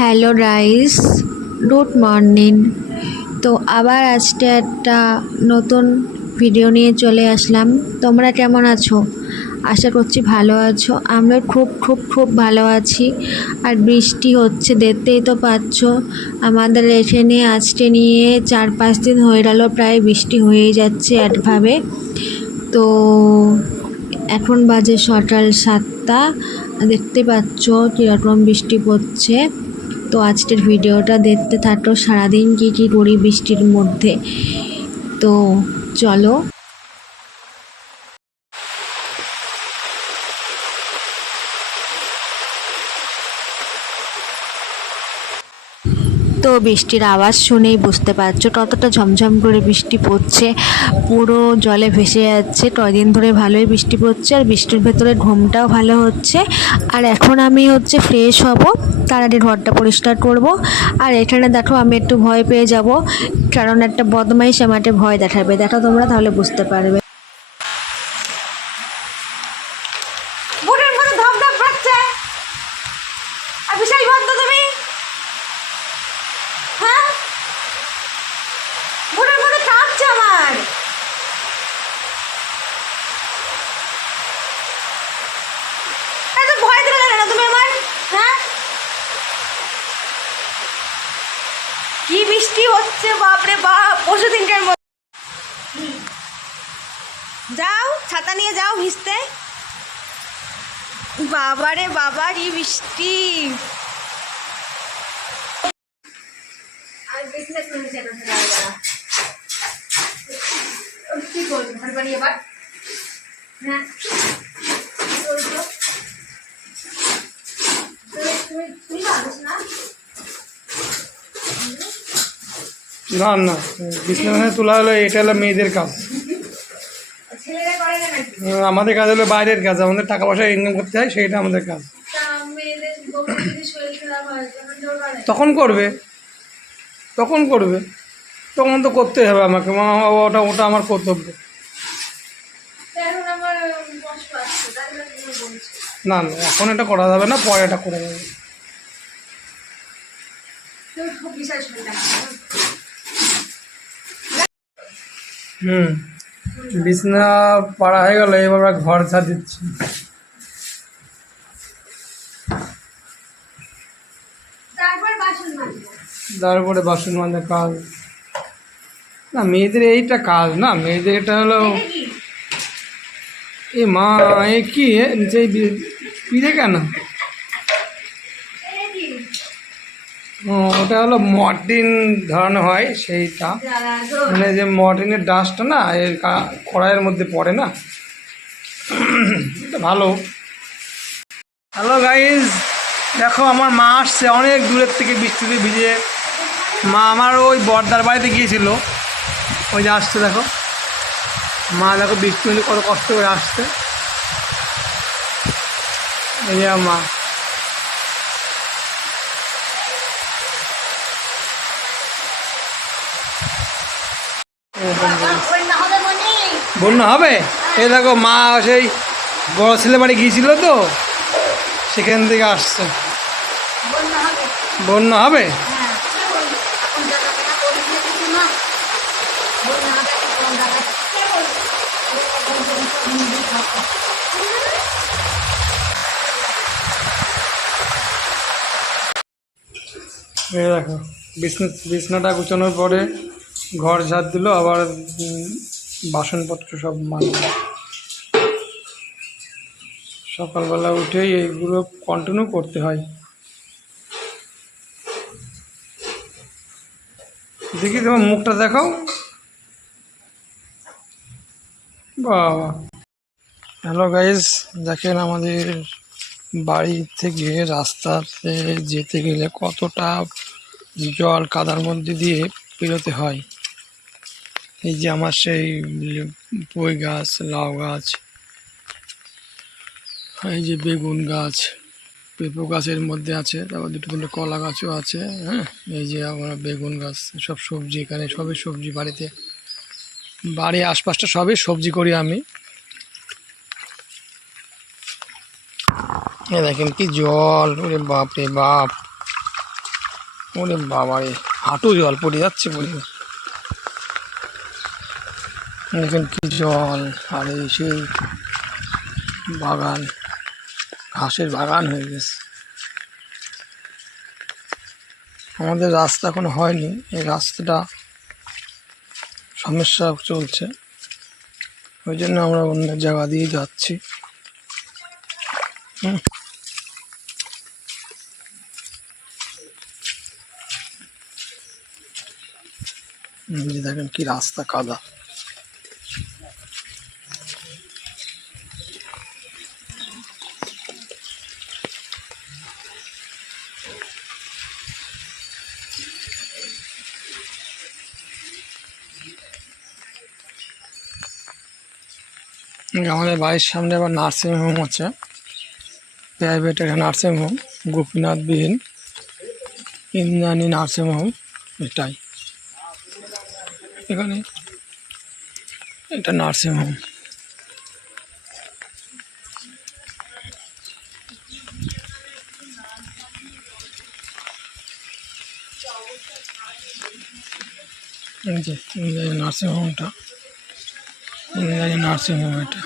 Hello rice good morning তো আবার আজকে একটা নতুন ভিডিও নিয়ে চলে আসলাম। তোমরা কেমন আছো? আশা করছি ভালো আছো। আমরা খুব খুব খুব ভালো আছি। আর বৃষ্টি হচ্ছে, দেখতেই তো পাচ্ছ। আমাদের এখানে আজকে নিয়ে চার, পাঁচ দিন হয়ে গেল, প্রায় বৃষ্টি হয়েই যাচ্ছে একভাবে। তো এখন বাজে সকাল সাতটা। দেখতে পাচ্ছ কীরকম বৃষ্টি পড়ছে। তো আজকের ভিডিওটা দেখতে থাকো সারাদিন কী কী করি বৃষ্টির মধ্যে। তো চলো। তো বৃষ্টির আওয়াজ শুনেই বুঝতে পারছ, কতটা ঝমঝম করে বৃষ্টি পড়ছে। পুরো জলে ভেসে যাচ্ছে কদিন ধরে ভালোই বৃষ্টি পড়ছে, আর বৃষ্টির ভেতরে ঘুমটাও ভালো হচ্ছে। আর এখন আমি হচ্ছে ফ্রেশ হব। তার আগে ঘরটা পরিষ্কার করব। আর এখানে দেখো আমি একটু ভয় পেয়ে যাব, কারণ একটা বদমাইশ আমাকে ভয় দেখাবে। দেখো তোমরা তাহলে বুঝতে পারবে বুটের মধ্যে ধপ ধপ করছে আর বিশাল বদ্ধ তুমি হ্যাঁ বুটের মধ্যে কাঁপছে আমার এত ভয় দিলে কেন তুমি আমার হ্যাঁ কি হচ্ছে বাপরে বাপ পরশু দিনকার মতো যাও, ছাতা নিয়ে যাও ভিজতে। বাবারে বাবা, কি বৃষ্টি কি করবি ঘর বাড়ি এবার হ্যাঁ না না। বিছনাখানে তোলা হলো এটা হলো মেয়েদের কাজ। আমাদের কাজ হলো বাইরের কাজ আমাদের টাকা পয়সা ইনকাম করতে হয় সেটা আমাদের কাজ। তখন করবে। তখন করবে। তখন তো করতেই হবে আমাকে। মা বাবা ওটা ওটা আমার কর্তব্য। না না এখন এটা করা যাবে না পরে এটা করা যাবে তোর খুব বিশাল শরীর লাগছে হুম। বিছনা পাড়া হয়ে গেল এবার আমরা ঘর ঝাড় দিচ্ছি। তারপর বাসন মাজা কাজ। না মেয়েদের এইটা কাজ না মেয়েদের এটা হলো এ মা এ কি? নিচে পিঠে কেন? ওটা হলো মর্টিন ধরানো হয় সেইটা। মানে যে মর্টিনের ডাস্টটা না, এর কড়াইয়ের মধ্যে পড়ে না। এটা ভালো। হ্যালো গাইজ, দেখো আমার মা আসছে, অনেক দূরের থেকে বৃষ্টিতে ভিজে। মা আমার ওই বর্দার বাড়িতে গিয়েছিল। ওই যে আসছে, দেখো। মা দেখো বৃষ্টি কত কষ্ট করে আসছে। এই মা। বন্যা হবে? এই দেখো মা সেই বড় ছেলে বাড়ি গিয়েছিল তো, সেখান থেকে আসছে। বন্যা হবে? দেখো, বিছনা বিছনাটা গুছানোর পরে ঘর ঝাড় দিল, আবার বাসনপত্র সব মানল সকালবেলা উঠেই এইগুলো কন্টিনিউ করতে হয়। দেখি তোমার মুখটা দেখাও। বাবা। হ্যালো গাইজ দেখেন আমাদের বাড়ি থেকে রাস্তাতে যেতে গেলে কতটা জল কাদার মধ্যে দিয়ে পেরোতে হয়। এই যে আমার সেই পই গাছ, লাউ গাছ, এই যে বেগুন গাছ, পেঁপো গাছের মধ্যে আছে, তারপর দুটো তিনটে কলা গাছও আছে হ্যাঁ? এই যে আমরা বেগুন গাছ, সব সবজি এখানে, সবই সবজি বাড়িতে। বাড়ির আশপাশটা সবই সবজি করি আমি। দেখেন কি জল, ওরে বাপ রে বাপ। ওরে বাবা রে হাঁটু জল পড়ে যাচ্ছে পড়ে দেখুন কি জল আর এই সেই বাগান, ঘাসের বাগান হয়ে গেছে। আমাদের রাস্তা এখনও হয়নি, এই রাস্তাটা সমস্যা চলছে। ওই জন্য আমরা অন্য জায়গা দিয়ে যাচ্ছি। দেখেন কি রাস্তা কাদা। আমাদের বাড়ির সামনে আবার নার্সিং হোম আছে। প্রাইভেট একটা নার্সিং হোম গোপীনাথ বিহীন ইন্দ্রাণী নার্সিং হোম এটাই। এখানে এটা নার্সিং হোম। নার্সিং হোমটা। নার্সিং হোম এটা।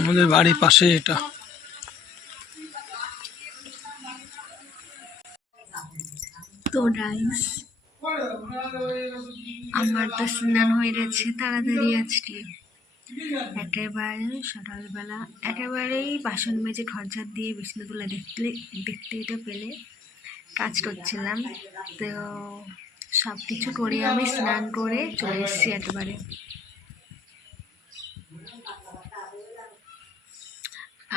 আমাদের বাড়ির পাশে এটা। তো রাইস আমার তো স্নান হয়ে গেছে তাড়াতাড়ি আজকে। একেবারে সকালবেলা, একেবারেই বাসন মেজে খরচার দিয়ে বিছনা দেখতে দেখতে এটা পেলে কাজ করছিলাম। তো সব কিছু করে আমি স্নান করে চলে এসেছি একেবারে।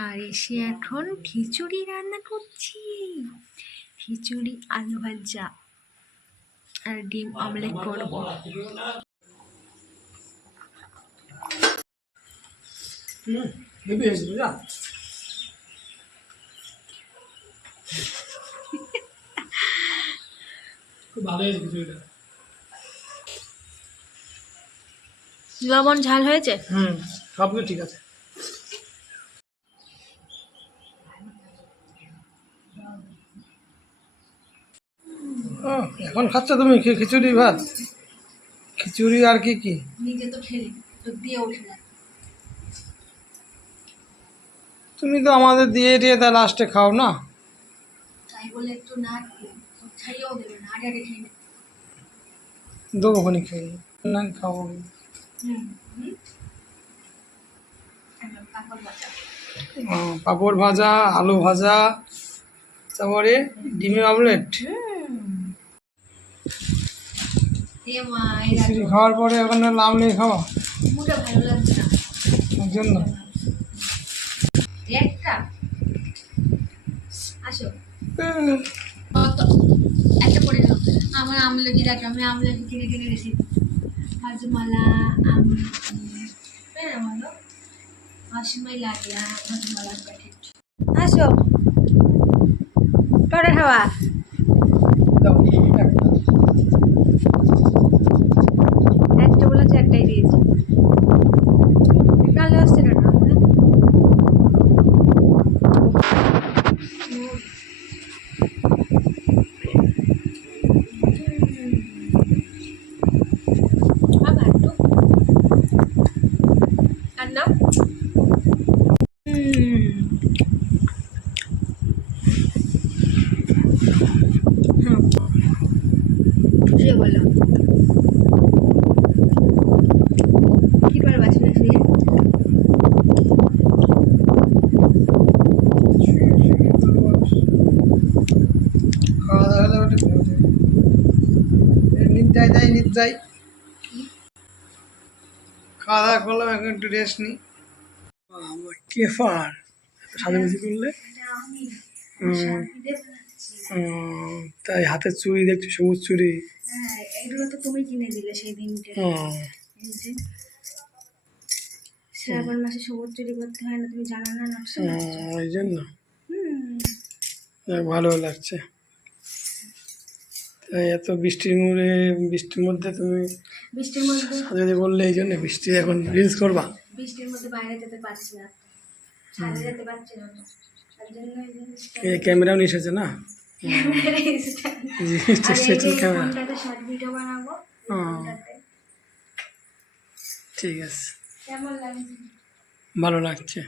আর এসে এখন খিচুড়ি রান্না করছি। খিচুড়ি, আলু ভাজা আর ডিম অমলেট করব। হেভি হয়েছে বুঝা খুব ভালো হয়েছে খিচুড়িটা লবণ ঝাল হয়েছে? হুম সব কিছু ঠিক আছে। ও, এখন খাচ্ছ তুমি খিচুড়ি ভাত? খিচুড়ি আর কি কি? নিজে তো খেলি তো দিয়ে উঠে না। তুমি তো আমাদের দিয়ে দিয়ে তা লাস্টে খাও না। তাই বলে একটু না না আগে আগে খেয়ে দেবো না খাব পাঁপড় ভাজা আলু ভাজা তারপরে ডিমের অমলেট খিচুড়ি খাওয়ার পরে ওখানে লাম নিয়ে খাওয়া ওর জন্য। একটা। আসো। আমার আমলকি ডাকে আমি আমলকি কিনে কিনে রেখেছি হাজমালা আমলকি অসময় লাগে হাজমালার প্যাকেট আসো। টরে খাওয়া দাও, একটা। একটা বলেছে একটাই দিয়েছে কালো আসছে না আবার একটু আর নাও হুম হ্যাঁ শুয়ে বললাম কি করবা শুয়ে শুয়ে খাওয়া দাওয়া হলে ওটা ঘুমোতে হবে। এই নিত যাই যাই নিত যাই খাওয়া দাওয়া করলাম এখন একটু রেস্ট নিই। আমার কেফার সাজাগুজি করলে? হুম, তাই হাতের চুড়ি দেখছি সবুজ চুড়ি? হ্যাঁ এগুলো তো তুমি কিনে দিলে সেই শ্রাবণ মাসে সবুজ চুরি করতে হয় না তুমি জানো না নকশা ওই জন্য? ভালো লাগছে। এত বৃষ্টির মুড়ে বৃষ্টির মধ্যে তুমি বৃষ্টির মধ্যে সাজাতে বললে এই জন্য বৃষ্টি এখন রিলস করবা? বৃষ্টির মধ্যে বাইরে যেতে পারছি না। যেতে পারছি এই ক্যামেরাও নিয়ে এসেছে না? ঠিক আছে। ভালো লাগছে।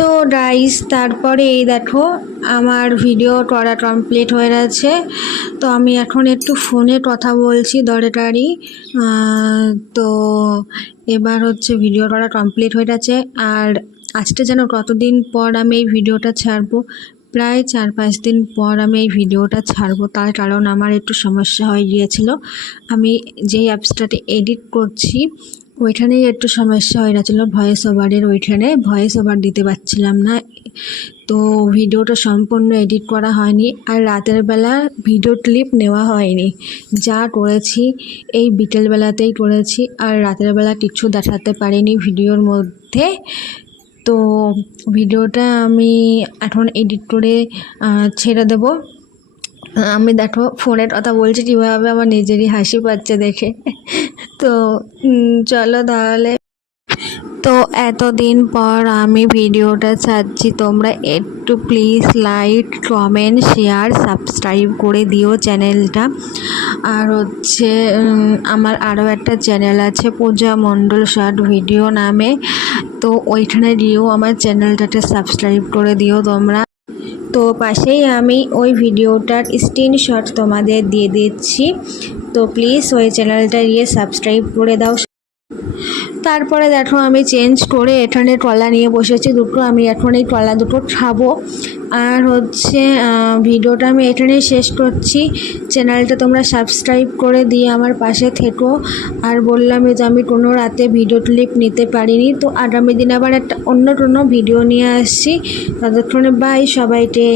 তো রাইস তারপরে এই দেখো, আমার ভিডিও করা কমপ্লিট হয়ে গেছে। তো আমি এখন একটু ফোনে কথা বলছি দরেটারি তো এবার হচ্ছে ভিডিও করা কমপ্লিট হয়ে গেছে। আর আজকে যেন কতদিন পর আমি এই ভিডিওটা ছাড়বো, প্রায় চার পাঁচ দিন পর আমি এই ভিডিওটা ছাড়বো, তার কারণ আমার একটু সমস্যা হয়ে গিয়েছিল। আমি যেই অ্যাপসটাতে এডিট করছি ওইখানেই একটু সমস্যা হয়ে গেছিল ভয়েস ওভারের ওইখানে ভয়েস ওভার দিতে পারছিলাম না। তো ভিডিওটা সম্পূর্ণ এডিট করা হয়নি আর রাতের বেলা ভিডিও ক্লিপ নেওয়া হয়নি। যা করেছি, এই বিকেলবেলাতেই করেছি আর রাতের বেলা কিছু দেখাতে পারিনি ভিডিওর মধ্যে। তো ভিডিওটা আমি এখন এডিট করে ছেড়ে দেবো। আমি দেখো ফোনের কথা বলছি, কীভাবে আমার নিজেরই হাসি পাচ্ছে দেখে। তো চলো তাহলে। তো, এতদিন পর আমি ভিডিওটা ছাড়ছি, তোমরা একটু please like comment share subscribe করে দিও চ্যানেলটা। আর হচ্ছে আমার আরও একটা চ্যানেল আছে, পূজা মণ্ডল শর্ট ভিডিও নামে। তো, ওইখানে দিয়েও আমার চ্যানেলটাতে সাবস্ক্রাইব করে দিও তোমরা। তো, পাশেই আমি ওই ভিডিওটার স্ক্রিনশট তোমাদের দিয়ে দিচ্ছি। তো প্লিজ ওই চ্যানেলটা গিয়ে সাবস্ক্রাইব করে দাও। তারপরে দেখো আমি চেঞ্জ করে এখানে কলা নিয়ে বসেছি, দুটো আমি এখন এই কলা দুটো খাব আর হচ্ছে ভিডিওটা আমি এখানেই শেষ করছি। চ্যানেলটা তোমরা সাবস্ক্রাইব করে দিয়ে আমার পাশে থেকো। আর বললাম যে আমি কোনো রাতে ভিডিও ক্লিপ নিতে পারিনি, তো আগামী দিন আবার একটা অন্য কোনো ভিডিও নিয়ে আসছি। ততক্ষণে বাই সবাইকে।